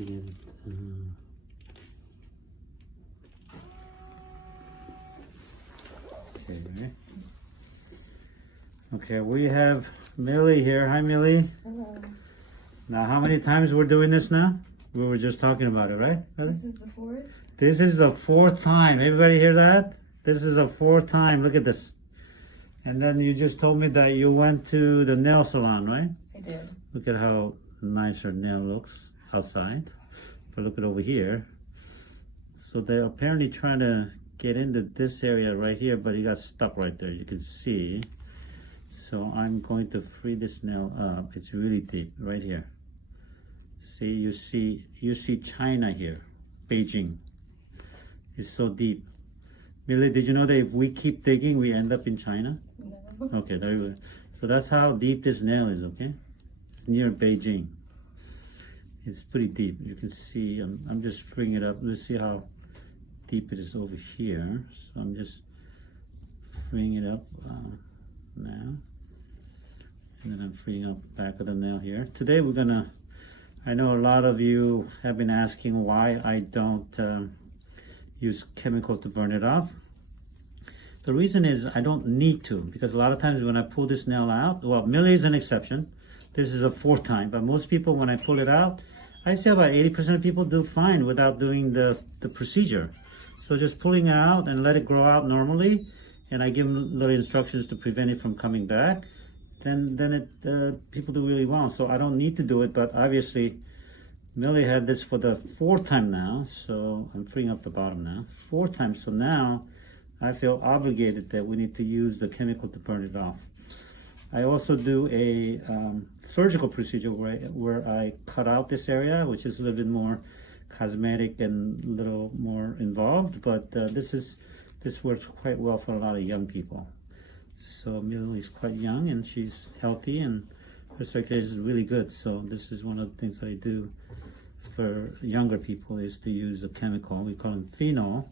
to get it. Okay. Okay, we have Millie here. Hi, Millie. Hello. Now, how many times we're doing this now? We were just talking about it, right? This is the fourth? This is the fourth time. Everybody hear that? This is the fourth time. Look at this. And then you just told me that you went to the nail salon, right? I did. Look at how nice her nail looks outside. But look at over here. So they're apparently trying to get into this area right here, but he got stuck right there. You can see. So I'm going to free this nail up. It's really deep right here. See, you see China here, Beijing. It's so deep. Millie, did you know that if we keep digging, we end up in China? No. Okay, there you go. So that's how deep this nail is, okay? It's near Beijing. It's pretty deep. You can see, I'm just freeing it up. Let's see how deep it is over here. So I'm just freeing it up now. And then I'm freeing up the back of the nail here. Today we're gonna, I know a lot of you have been asking why I don't use chemicals to burn it off. The reason is I don't need to, because a lot of times when I pull this nail out, well, Millie is an exception. This is the fourth time, but most people, when I pull it out, I say about 80% of people do fine without doing the procedure. So just pulling it out and let it grow out normally, and I give them little instructions to prevent it from coming back, then people do really well. So I don't need to do it, but obviously Millie had this for the fourth time now, so I'm freeing up the bottom now. Fourth time, so now I feel obligated that we need to use the chemical to burn it off. I also do a surgical procedure where I cut out this area, which is a little bit more cosmetic and a little more involved, but this works quite well for a lot of young people. So Millie is quite young and she's healthy and her circulation is really good. So this is one of the things that I do for younger people, is to use a chemical, we call them phenol,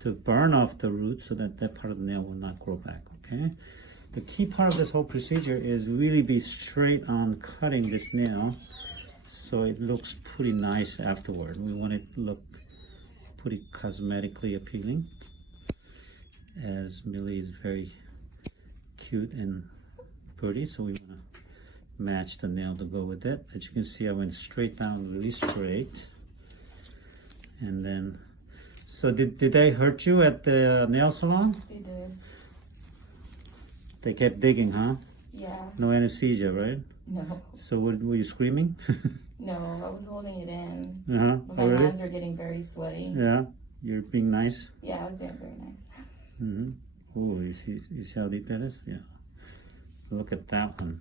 to burn off the root so that that part of the nail will not grow back, okay? The key part of this whole procedure is really be straight on cutting this nail so it looks pretty nice afterward. We want it to look pretty cosmetically appealing, as Millie is very cute and pretty, so we want to match the nail to go with it. As you can see, I went straight down, really straight. And then, so did they hurt you at the nail salon? They did. They kept digging, huh? Yeah. No anesthesia, right? No. So were you screaming? No, I was holding it in. Uh-huh. My Oh, really? hands are getting very sweaty. Yeah, you're being nice. Yeah, I was being very nice. Mm-hmm. Oh, you see how deep that is? Yeah. Look at that one.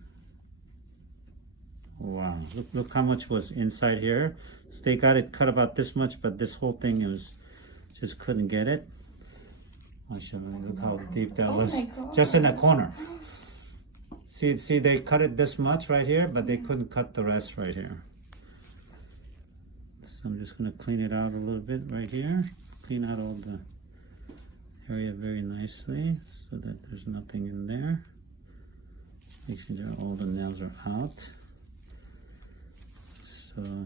Wow, look how much was inside here. So they got it cut about this much, but this whole thing was, just couldn't get it. I'll show you, look how deep that was. My God. Just in the corner. See, they cut it this much right here, but they couldn't cut the rest right here. So I'm just gonna clean it out a little bit right here. Clean out all the area very nicely so that there's nothing in there. Make sure that all the nails are out. So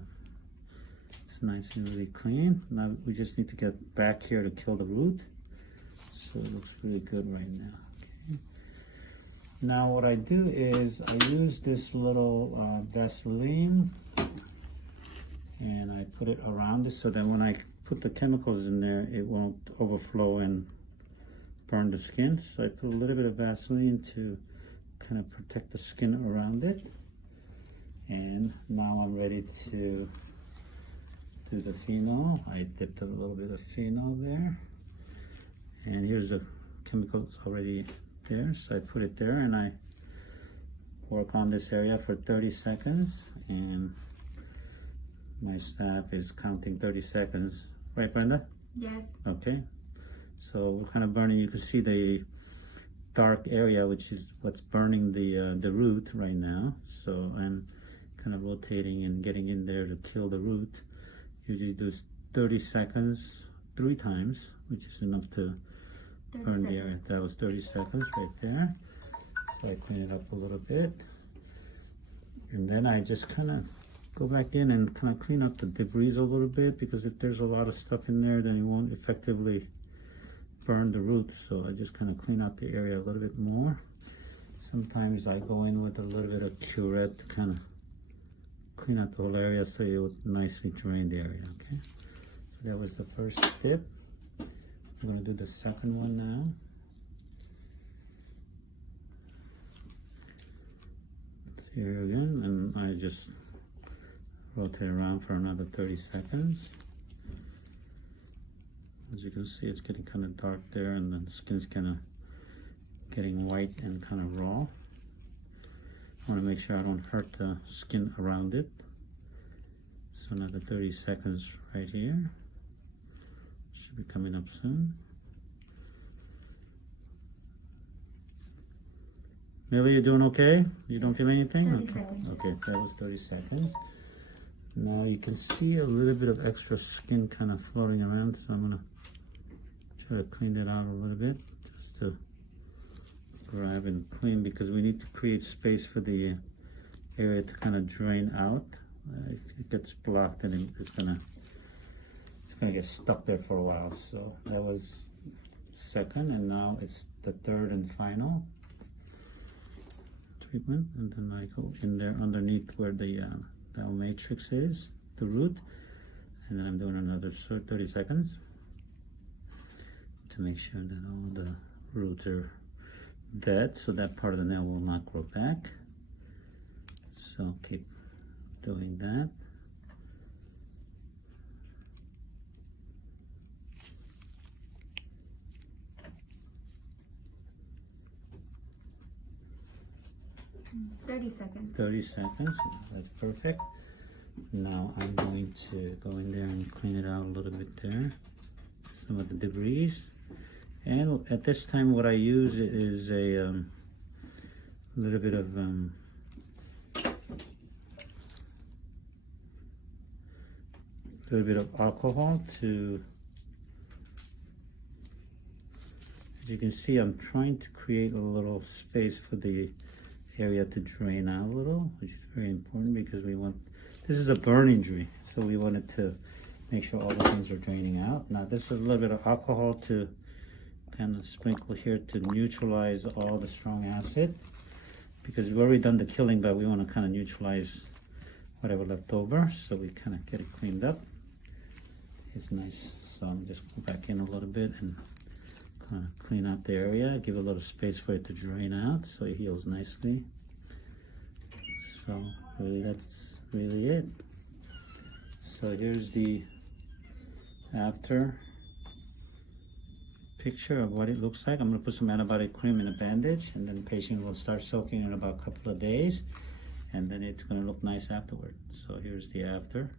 it's nice and really clean. Now we just need to get back here to kill the root. So it looks really good right now. Okay. Now what I do is I use this little Vaseline and I put it around it so that when I put the chemicals in there, it won't overflow and burn the skin. So I put a little bit of Vaseline to kind of protect the skin around it. And now I'm ready to do the phenol. I dipped a little bit of phenol there. And here's the chemicals already there. So I put it there and I work on this area for 30 seconds. And my staff is counting 30 seconds. Right, Brenda? Yes. Okay. So we're kind of burning. You can see the dark area, which is what's burning the root right now. So I'm kind of rotating and getting in there to kill the root. Usually do 30 seconds 3 times, which is enough to burn the area. That was 30 seconds right there. So I clean it up a little bit. And then I just kind of go back in and kind of clean up the debris a little bit, because if there's a lot of stuff in there, then you won't effectively burn the roots. So I just kind of clean out the area a little bit more. Sometimes I go in with a little bit of curette to kind of clean out the whole area so you would nicely drain the area. Okay, so that was the first step. I'm going to do the second one now. Here again, and I just rotate around for another 30 seconds. As you can see, it's getting kind of dark there, and then the skin's kind of getting white and kind of raw. I want to make sure I don't hurt the skin around it. So another 30 seconds right here. Should be coming up soon. Millie, you doing okay? You don't feel anything? 30 seconds. Okay, that was 30 seconds. Now you can see a little bit of extra skin kind of floating around, so I'm gonna try to clean that out a little bit, just to grab and clean, because we need to create space for the area to kind of drain out. If it gets blocked, then it's gonna get stuck there for a while. So that was second, and now it's the third and final treatment. And then I go in there underneath where the matrix is, the root, and then I'm doing another 30 seconds to make sure that all the roots are dead, so that part of the nail will not grow back. So keep doing that. Mm, 30 seconds. 30 seconds, that's perfect. Now I'm going to go in there and clean it out a little bit there, some of the debris. And at this time what I use is a little bit of alcohol to, as you can see, I'm trying to create a little space for the area to drain out a little, which is very important, because we want, this is a burn injury, so we wanted to make sure all the things are draining out. Now this is a little bit of alcohol to kind of sprinkle here to neutralize all the strong acid, because we've already done the killing, but we want to kind of neutralize whatever left over, so we kind of get it cleaned up. It's nice. So I'm just go back in a little bit and kind of clean out the area, give a little space for it to drain out so it heals nicely. So really, that's really it. So here's the after picture of what it looks like. I'm going to put some antibiotic cream in a bandage, and then the patient will start soaking in about a couple of days, and then it's going to look nice afterward. So here's the after.